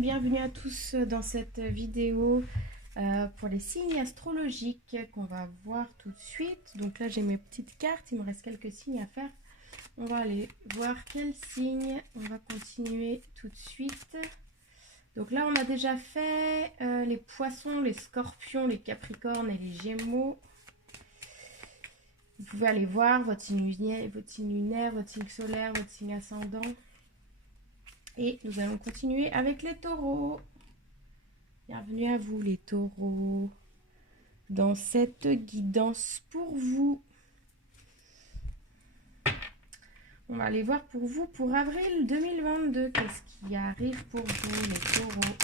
bienvenue à tous dans cette vidéo pour les signes astrologiques qu'on va voir tout de suite. Donc là j'ai mes petites cartes, il me reste quelques signes à faire. On va aller voir quels signes, on va continuer tout de suite. Donc là on a déjà fait les poissons, les scorpions, les capricornes et les gémeaux. Vous pouvez aller voir votre signe lunaire, votre signe solaire, votre signe ascendant. Et nous allons continuer avec les taureaux. Bienvenue à vous les taureaux dans cette guidance pour vous. On va aller voir pour vous pour avril 2022. Qu'est-ce qui arrive pour vous les taureaux?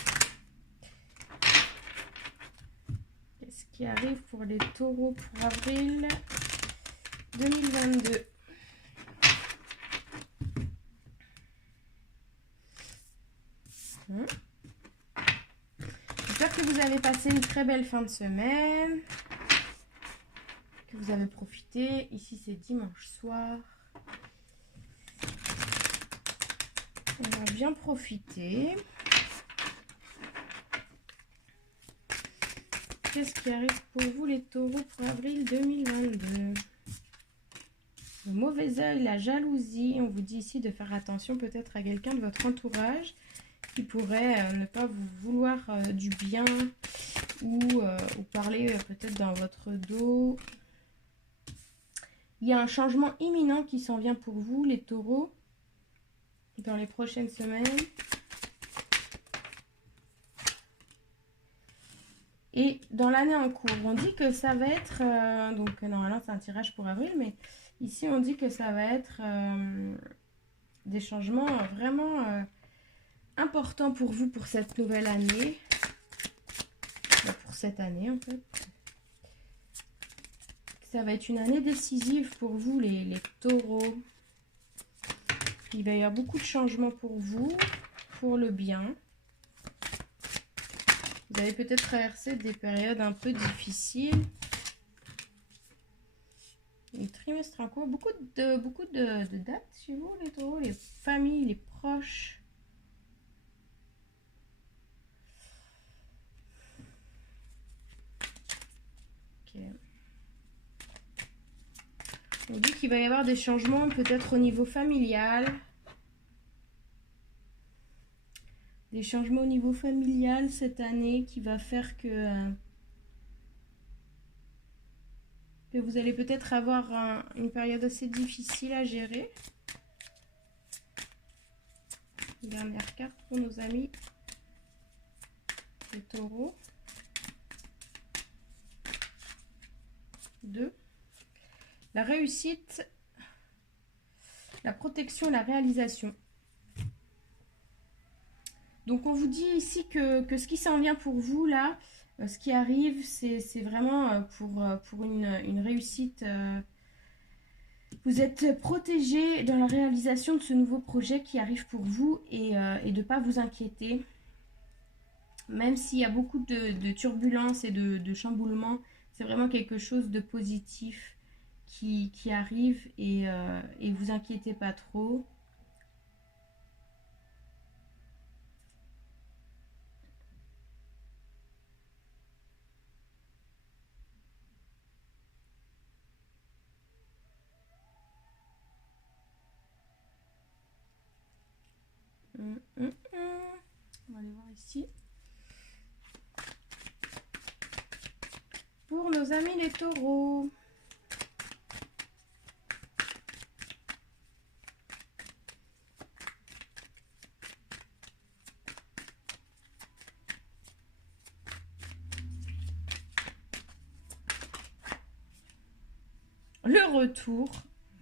Qu'est-ce qui arrive pour les taureaux pour avril 2022? J'espère que vous avez passé une très belle fin de semaine, que vous avez profité. Ici c'est dimanche soir. On va bien profiter. Qu'est-ce qui arrive pour vous les taureaux pour avril 2022? Le mauvais œil, la jalousie. On vous dit ici de faire attention peut-être à quelqu'un de votre entourage qui pourrait ne pas vous vouloir du bien ou parler peut-être dans votre dos. Il y a un changement imminent qui s'en vient pour vous les taureaux dans les prochaines semaines. Et dans l'année en cours, on dit que ça va être, donc normalement c'est un tirage pour avril, mais ici on dit que ça va être des changements vraiment importants pour vous pour cette nouvelle année. Pour cette année en fait. Ça va être une année décisive pour vous les taureaux. Il va y avoir beaucoup de changements pour vous, pour le bien. Vous avez peut-être traversé des périodes un peu difficiles. Le trimestre en cours, beaucoup de dates chez vous, les taureaux, les familles, les proches. Ok. On dit qu'il va y avoir des changements peut-être au niveau familial. Des changements au niveau familial cette année qui va faire que vous allez peut-être avoir une période assez difficile à gérer. Dernière carte pour nos amis les taureaux. 2. La réussite, la protection et la réalisation. Donc on vous dit ici que ce qui s'en vient pour vous là, ce qui arrive, c'est vraiment pour une réussite. Vous êtes protégé dans la réalisation de ce nouveau projet qui arrive pour vous et de ne pas vous inquiéter. Même s'il y a beaucoup de turbulences et de chamboulements, c'est vraiment quelque chose de positif qui arrive et vous inquiétez pas trop. On va aller voir ici. Pour nos amis les taureaux. Le retour.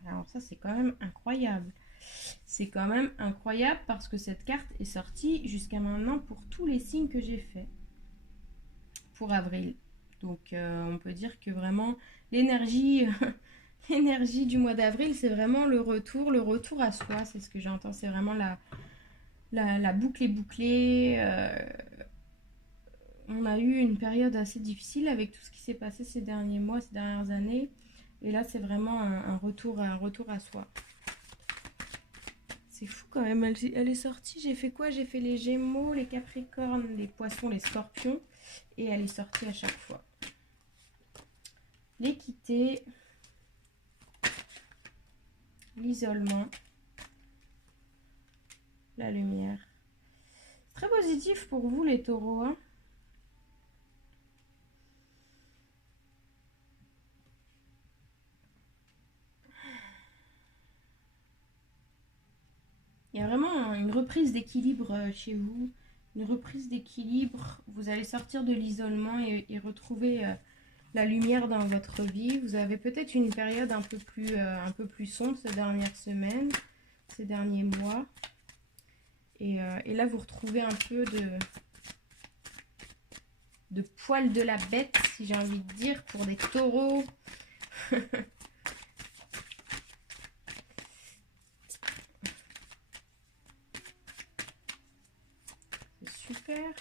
Alors ça c'est quand même incroyable. C'est quand même incroyable parce que cette carte est sortie jusqu'à maintenant pour tous les signes que j'ai fait pour avril. Donc on peut dire que vraiment l'énergie l'énergie du mois d'avril, c'est vraiment le retour à soi. C'est ce que j'entends, c'est vraiment la boucle est bouclée. On a eu une période assez difficile avec tout ce qui s'est passé ces derniers mois, ces dernières années. Et là, c'est vraiment un retour à soi. C'est fou quand même, elle est sortie. J'ai fait quoi? J'ai fait les Gémeaux, les Capricornes, les Poissons, les Scorpions. Et elle est sortie à chaque fois. L'équité, l'isolement, la lumière. Très positif pour vous les taureaux, hein. Il y a vraiment une reprise d'équilibre chez vous. Une reprise d'équilibre. Vous allez sortir de l'isolement et retrouver la lumière dans votre vie. Vous avez peut-être une période un peu plus sombre ces dernières semaines, ces derniers mois. Et là, vous retrouvez un peu de poil de la bête, si j'ai envie de dire, pour des taureaux. C'est super.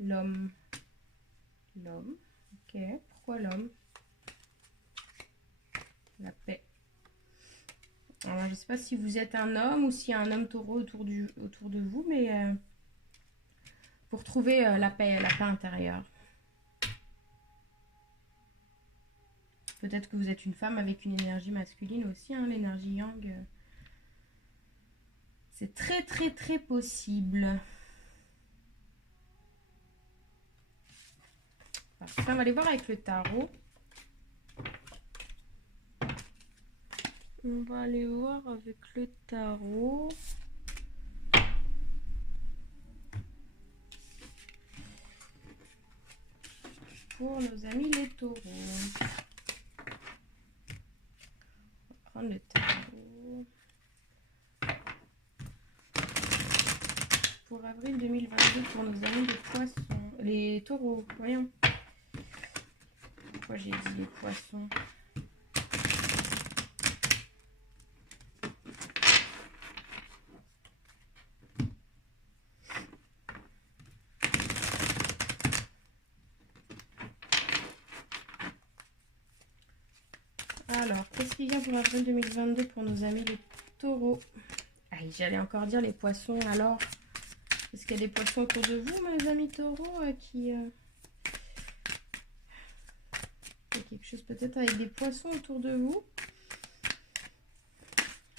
L'homme. L'homme. Ok. Pourquoi l'homme? La paix. Alors, je ne sais pas si vous êtes un homme ou s'il y a un homme taureau autour de vous, mais pour trouver la paix intérieure. Peut-être que vous êtes une femme avec une énergie masculine aussi, hein, l'énergie yang. C'est très très très possible. Parfait, on va aller voir avec le tarot. On va aller voir avec le tarot. Pour nos amis les taureaux. On va prendre le tarot. Pour avril 2022, pour nos amis les poissons. Les taureaux, voyons. Pourquoi j'ai dit les poissons? Alors, qu'est-ce qui vient pour avril 2022 pour nos amis les taureaux? Aïe, j'allais encore dire les poissons. Alors, est-ce qu'il y a des poissons autour de vous, mes amis taureaux, qui... Il y a quelque chose peut-être avec des poissons autour de vous?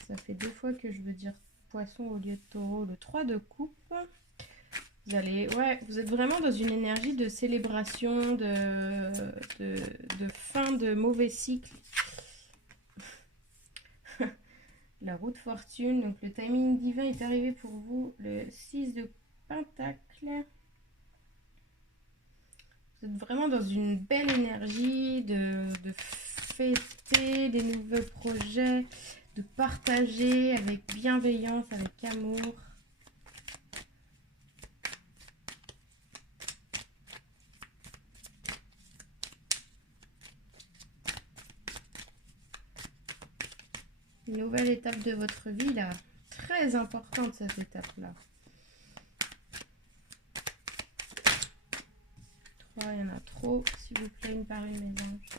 Ça fait 2 fois que je veux dire poisson au lieu de taureau. Le 3 de coupe. Vous allez... Ouais, vous êtes vraiment dans une énergie de célébration, de fin de mauvais cycle. La roue de fortune, donc le timing divin est arrivé pour vous, le 6 de pentacle. Vous êtes vraiment dans une belle énergie de fêter des nouveaux projets, de partager avec bienveillance, avec amour. Une nouvelle étape de votre vie, là. Très importante, cette étape-là. 3, il y en a trop. S'il vous plaît, une par une, mes anges.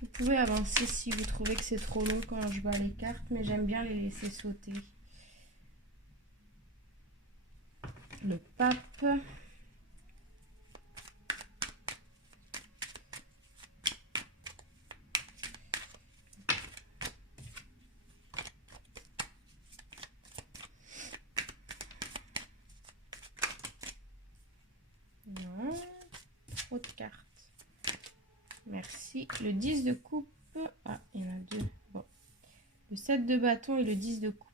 Vous pouvez avancer si vous trouvez que c'est trop long quand je bats les cartes, mais j'aime bien les laisser sauter. Le pape. De cartes. Merci. Le 10 de coupe. Ah, il y en a 2. Bon. Le 7 de bâton et le 10 de coupe.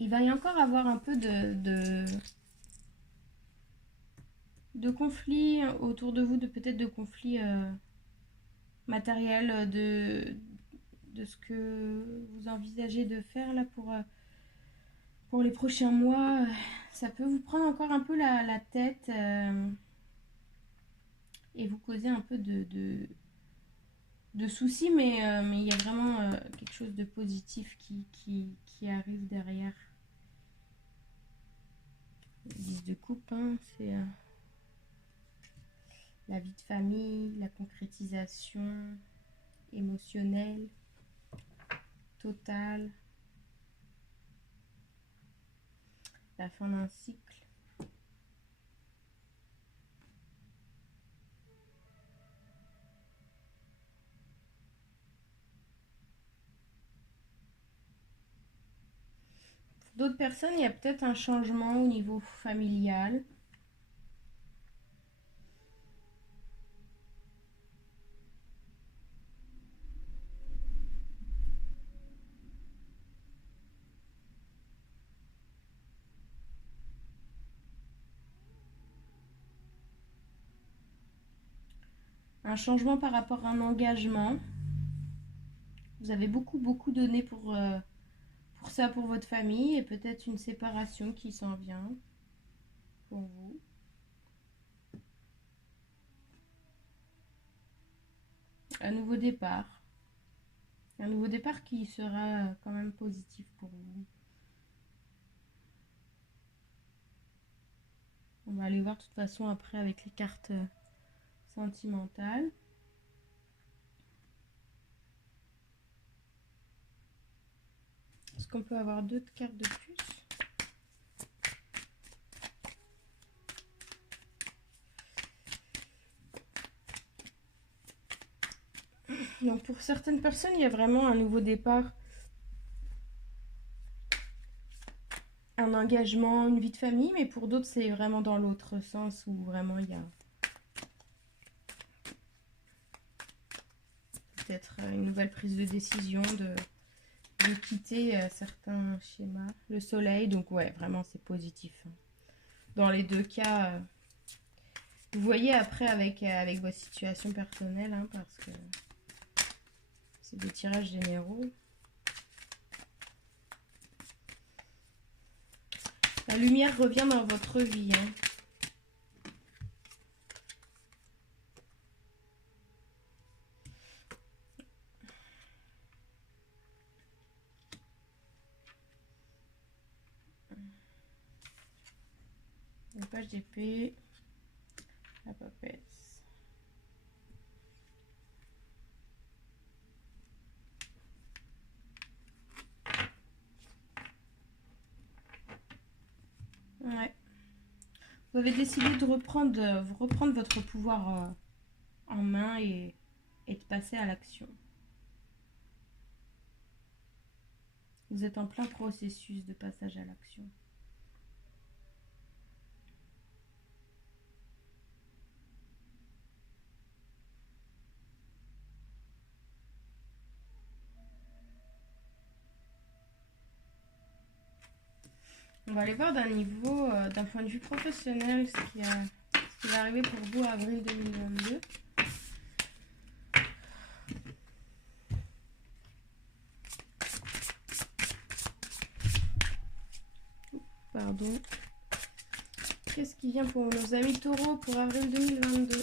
Il va y encore avoir un peu de conflits autour de vous, peut-être de conflits matériels, de ce que vous envisagez de faire là pour les prochains mois. Ça peut vous prendre encore un peu la tête et vous causer un peu de de soucis, mais il y a vraiment quelque chose de positif qui arrive derrière. 10 de coupe, hein, c'est la vie de famille, la concrétisation émotionnelle, totale, la fin d'un cycle. Pour d'autres personnes, il y a peut-être un changement au niveau familial. Un changement par rapport à un engagement. Vous avez beaucoup donné pour ça, pour votre famille, et peut-être une séparation qui s'en vient pour vous. Un nouveau départ. Un nouveau départ qui sera quand même positif pour vous. On va aller voir de toute façon après avec les cartes sentimentales. Est-ce qu'on peut avoir d'autres cartes de plus? Donc pour certaines personnes, il y a vraiment un nouveau départ, un engagement, une vie de famille, mais pour d'autres, c'est vraiment dans l'autre sens où vraiment il y a peut-être une nouvelle prise de décision de quitter certains schémas. Le soleil, donc ouais, vraiment c'est positif. Dans les deux cas, vous voyez après avec vos situations personnelles, hein, parce que c'est des tirages généraux. La lumière revient dans votre vie. Hein. La page d'épée, la papesse. Ouais. Vous avez décidé de reprendre votre pouvoir en main et de passer à l'action. Vous êtes en plein processus de passage à l'action. On va aller voir d'un point de vue professionnel, ce qui va arriver pour vous en avril 2022. Pardon. Qu'est-ce qui vient pour nos amis taureaux pour avril 2022?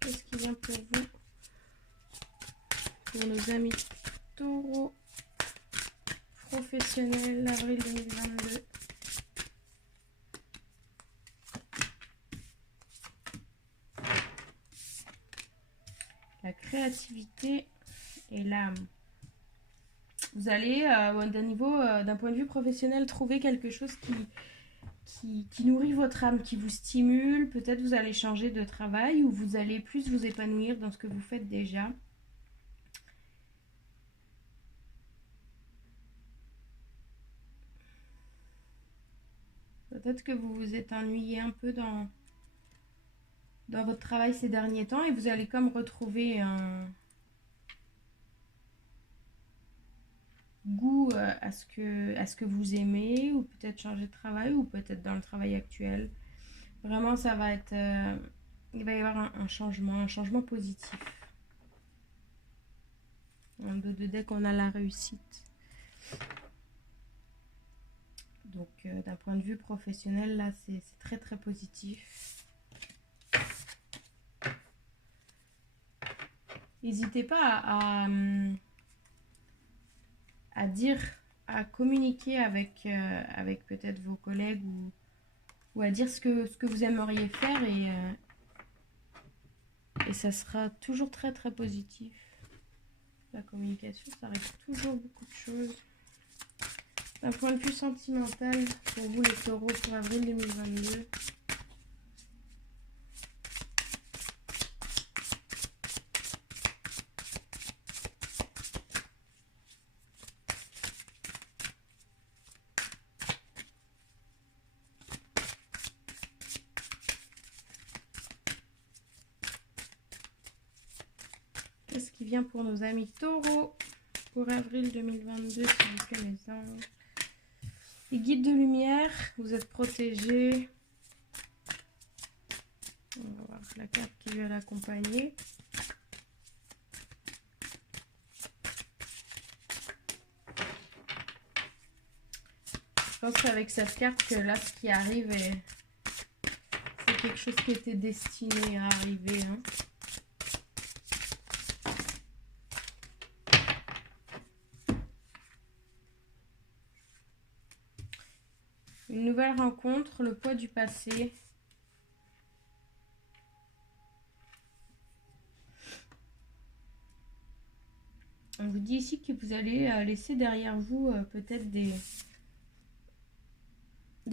Qu'est-ce qui vient pour vous, pour nos amis taureaux professionnels, avril 2022? La créativité et l'âme. Vous allez, d'un point de vue professionnel, trouver quelque chose qui nourrit votre âme, qui vous stimule. Peut-être vous allez changer de travail ou vous allez plus vous épanouir dans ce que vous faites déjà. Peut-être que vous vous êtes ennuyé un peu dans votre travail ces derniers temps et vous allez comme retrouver un goût à ce que vous aimez, ou peut-être changer de travail, ou peut-être dans le travail actuel. Vraiment, ça va être... il va y avoir un changement positif. En dos de deck, on a la réussite. Donc, d'un point de vue professionnel, là, c'est très, très positif. N'hésitez pas à dire, à communiquer avec, avec peut-être vos collègues ou à dire ce que vous aimeriez faire et ça sera toujours très, très positif. La communication, ça règle toujours beaucoup de choses. D'un point de vue sentimental, pour vous les taureaux pour avril 2022. Qu'est-ce qui vient pour nos amis taureaux pour avril 2022, s'il vous plaît, mes anges? Les guides de lumière, vous êtes protégés. On va voir la carte qui vient l'accompagner. Je pense qu'avec cette carte, que là, ce qui arrive, c'est quelque chose qui était destiné à arriver. Hein. Une nouvelle rencontre, le poids du passé. On vous dit ici que vous allez laisser derrière vous peut-être des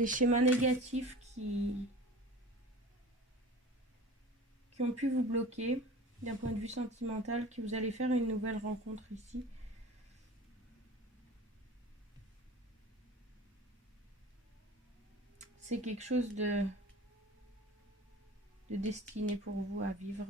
schémas négatifs qui ont pu vous bloquer d'un point de vue sentimental, que vous allez faire une nouvelle rencontre ici. C'est quelque chose de destiné pour vous à vivre.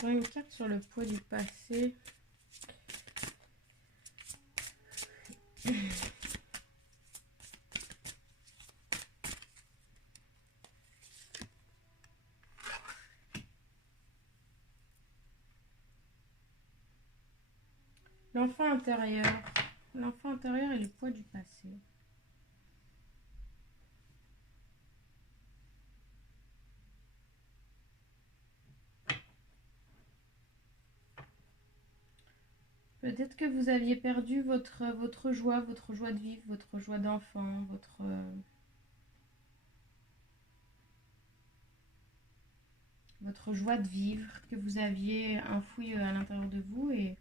Je prends une carte sur le poids du passé. L'enfant intérieur. L'enfant intérieur et le poids du passé. Peut-être que vous aviez perdu votre joie de vivre, votre joie d'enfant, votre joie de vivre que vous aviez enfouie à l'intérieur de vous et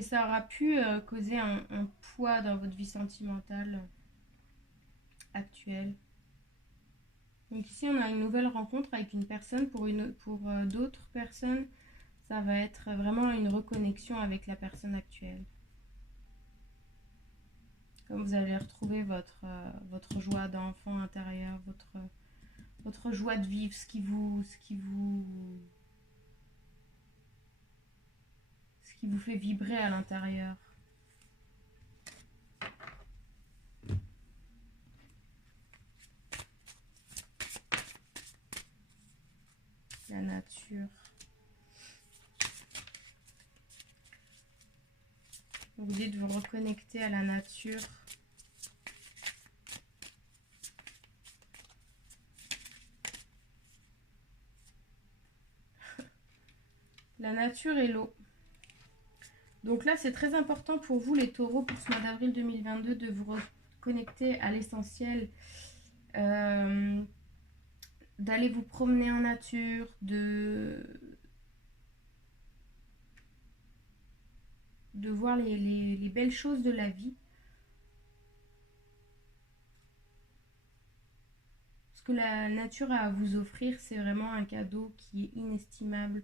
ça aura pu causer un poids dans votre vie sentimentale actuelle. Donc ici on a une nouvelle rencontre avec une personne. Pour d'autres personnes, ça va être vraiment une reconnexion avec la personne actuelle. Comme vous allez retrouver votre joie d'enfant intérieur, votre joie de vivre, ce qui vous fait vibrer à l'intérieur. La nature. Vous dites de vous reconnecter à la nature. La nature et l'eau. Donc là, c'est très important pour vous, les taureaux, pour ce mois d'avril 2022, de vous reconnecter à l'essentiel. D'aller vous promener en nature, de voir les belles choses de la vie. Ce que la nature a à vous offrir, c'est vraiment un cadeau qui est inestimable.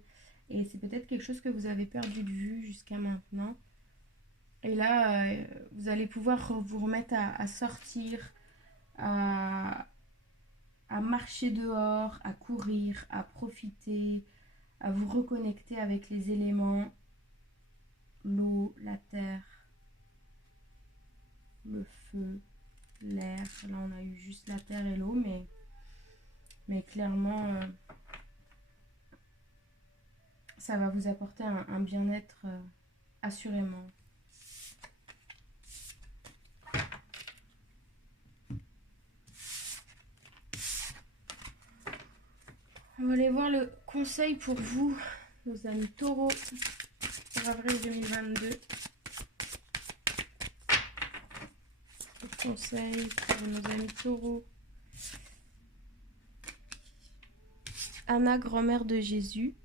Et c'est peut-être quelque chose que vous avez perdu de vue jusqu'à maintenant. Et là, vous allez pouvoir vous remettre à sortir, à, à marcher dehors, à courir, à profiter, à vous reconnecter avec les éléments, l'eau, la terre, le feu, l'air. Là, on a eu juste la terre et l'eau, mais clairement, ça va vous apporter un bien-être assurément. On va aller voir le conseil pour vous, nos amis taureaux, pour avril 2022. Le conseil pour nos amis taureaux. Anna, grand-mère de Jésus.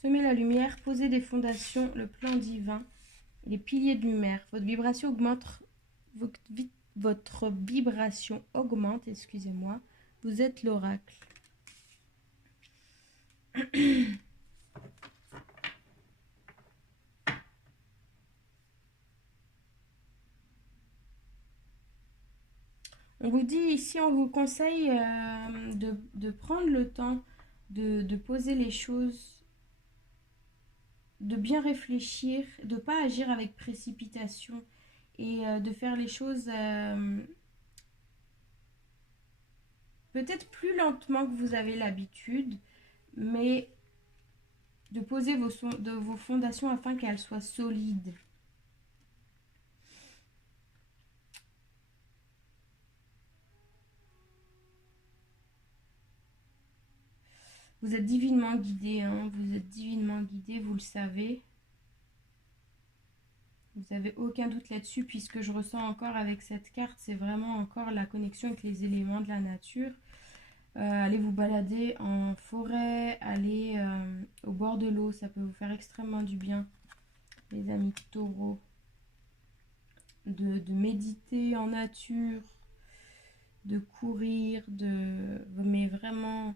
Semez la lumière, posez des fondations, le plan divin, les piliers de lumière. Votre vibration augmente, excusez-moi. Vous êtes l'oracle. On vous dit ici, on vous conseille de prendre le temps de poser les choses, de bien réfléchir, de ne pas agir avec précipitation et de faire les choses peut-être plus lentement que vous avez l'habitude, mais de poser vos fondations afin qu'elles soient solides. Vous êtes divinement guidé, hein, vous êtes divinement guidé, vous le savez. Vous n'avez aucun doute là-dessus, puisque je ressens encore avec cette carte, c'est vraiment encore la connexion avec les éléments de la nature. Allez vous balader en forêt, allez au bord de l'eau, ça peut vous faire extrêmement du bien, les amis taureaux. De méditer en nature, de courir, mais vraiment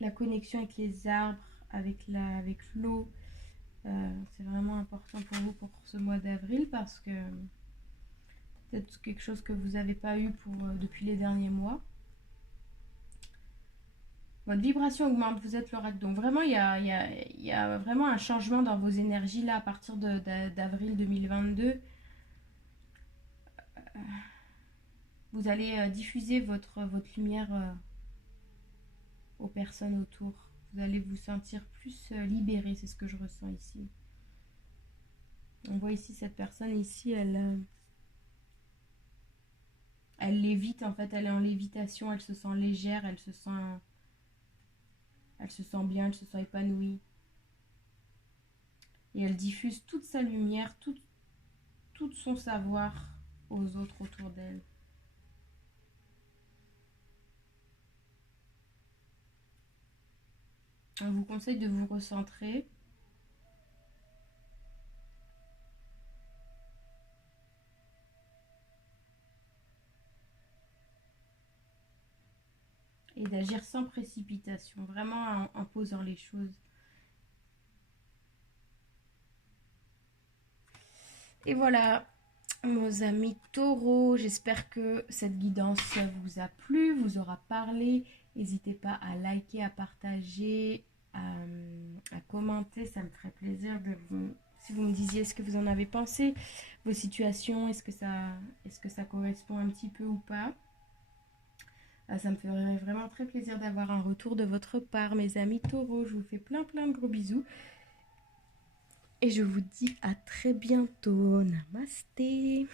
la connexion avec les arbres, avec l'eau, c'est vraiment important pour vous pour ce mois d'avril, parce que peut-être quelque chose que vous n'avez pas eu depuis les derniers mois. Votre vibration augmente, vous êtes l'oracle. Donc vraiment, il y a vraiment un changement dans vos énergies là à partir d'avril 2022. Vous allez diffuser votre lumière aux personnes autour. Vous allez vous sentir plus libéré, c'est ce que je ressens ici. On voit ici cette personne ici, elle lévite en fait, elle est en lévitation, elle se sent légère, elle se sent bien, elle se sent épanouie. Et elle diffuse toute sa lumière, tout son savoir aux autres autour d'elle. On vous conseille de vous recentrer. Et d'agir sans précipitation, vraiment en posant les choses. Et voilà, nos amis taureaux, j'espère que cette guidance vous a plu, vous aura parlé. N'hésitez pas à liker, à partager, à commenter, ça me ferait plaisir si vous me disiez ce que vous en avez pensé, vos situations, est-ce que ça correspond un petit peu ou pas. Ça me ferait vraiment très plaisir d'avoir un retour de votre part, mes amis taureaux. Je vous fais plein de gros bisous. Et je vous dis à très bientôt. Namasté.